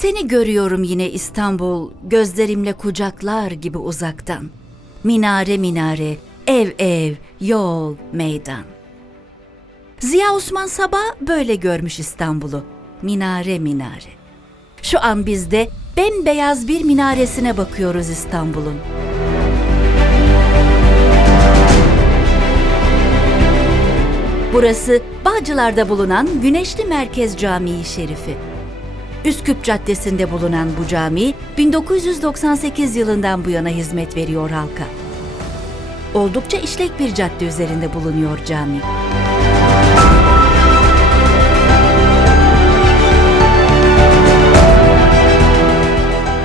Seni görüyorum yine İstanbul, gözlerimle kucaklar gibi uzaktan. Minare minare, ev ev, yol, meydan. Ziya Osman Sabah böyle görmüş İstanbul'u. Minare minare. Şu an biz de bembeyaz bir minaresine bakıyoruz İstanbul'un. Burası Bağcılar'da bulunan Güneşli Merkez Camii Şerifi. Üsküp Caddesi'nde bulunan bu cami 1998 yılından bu yana hizmet veriyor halka. Oldukça işlek bir cadde üzerinde bulunuyor cami.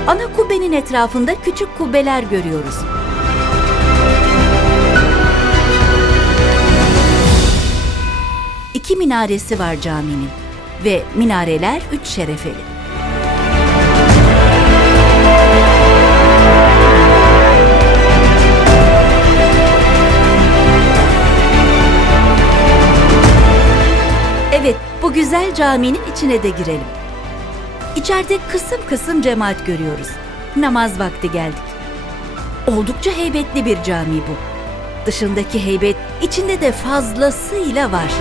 Ana kubbenin etrafında küçük kubbeler görüyoruz. İki minaresi var caminin ve minareler üç şerefeli. Evet, bu güzel caminin içine de girelim. İçeride kısım kısım cemaat görüyoruz. Namaz vakti geldik. Oldukça heybetli bir cami bu. Dışındaki heybet içinde de fazlasıyla var.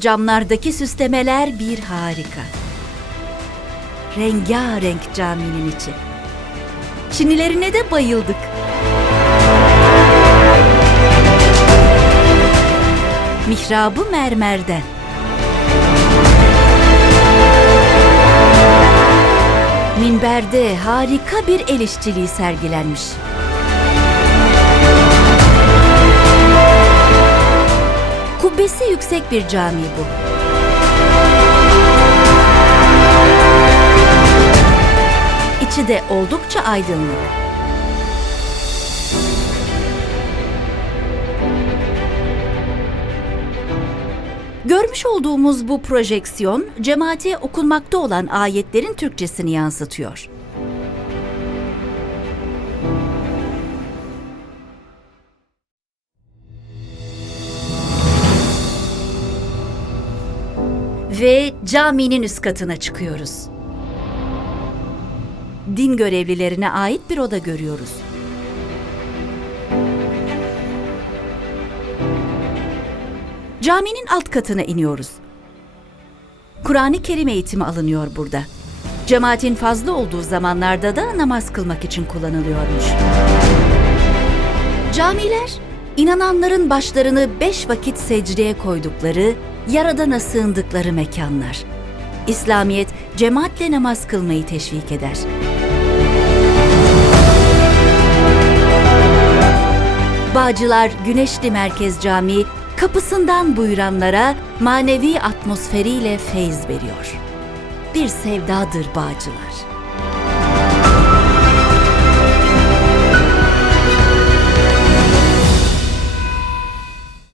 Camlardaki süslemeler bir harika. Rengarenk caminin içi. Çinilerine de bayıldık. Mihrabı mermerden. Minberde harika bir el işçiliği sergilenmiş. Yüksek bir cami bu. İçi de oldukça aydınlık. Görmüş olduğumuz bu projeksiyon cemaate okunmakta olan ayetlerin Türkçesini yansıtıyor. Ve caminin üst katına çıkıyoruz. Din görevlilerine ait bir oda görüyoruz. Caminin alt katına iniyoruz. Kur'an-ı Kerim eğitimi alınıyor burada. Cemaatin fazla olduğu zamanlarda da namaz kılmak için kullanılıyormuş. Camiler, inananların başlarını beş vakit secdeye koydukları, Yaradan'a sığındıkları mekanlar. İslamiyet, cemaatle namaz kılmayı teşvik eder. Bağcılar Güneşli Merkez Camii kapısından buyuranlara manevi atmosferiyle feyz veriyor. Bir sevdadır Bağcılar.